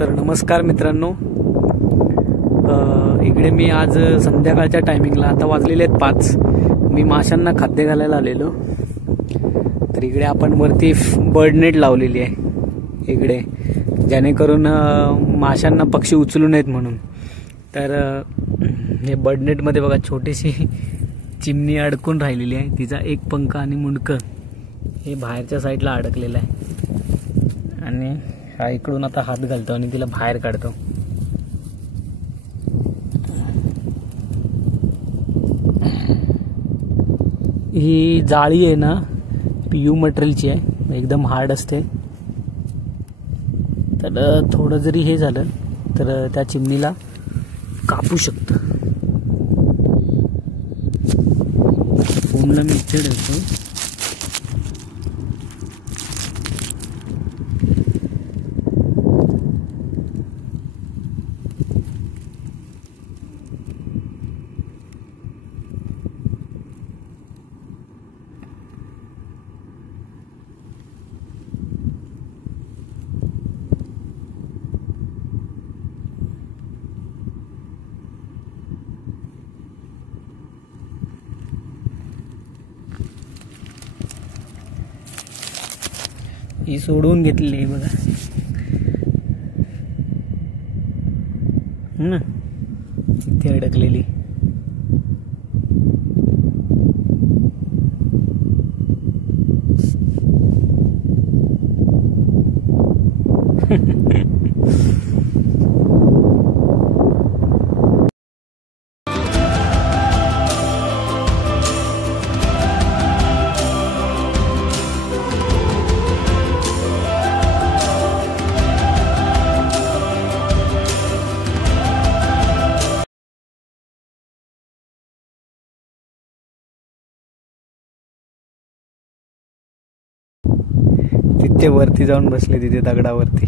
तर नमस्कार मित्रांनो, इकडे मी आज संध्याकाळच्या टायमिंगला, आता वाजलेले आहेत 5, मी माशांना खाद्य घालायला आलेलो. तर इकडे आपण वरती बर्ड नेट लावलेली आहे इकडे, जेणेकरून माशांना पक्षी उचलू नयेत म्हणून. तर हे बर्ड नेटमध्ये बघा छोटीशी चिमणी अडकून राहिलेली आहे, तिचा एक पंख आणि मुंडकं हे बाहेरच्या साईडला अडकलेलं आहे. आणि हा इकडून आता हात घालतो आणि तिला बाहेर काढतो. ही जाळी आहे ना, PU मटेरियलची आहे, एकदम हार्ड असते. तर थोडं जरी हे झालं तर त्या चिमणीला कापू शकतं. फोनला मी इथे ठेवतो. ही सोडवून घेतलेली आहे बघा ना, इथे अडकलेली. तिथे वरती जाऊन बसले, तिथे दगडावरती.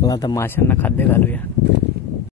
चला आता माशांना खाद्य घालूया.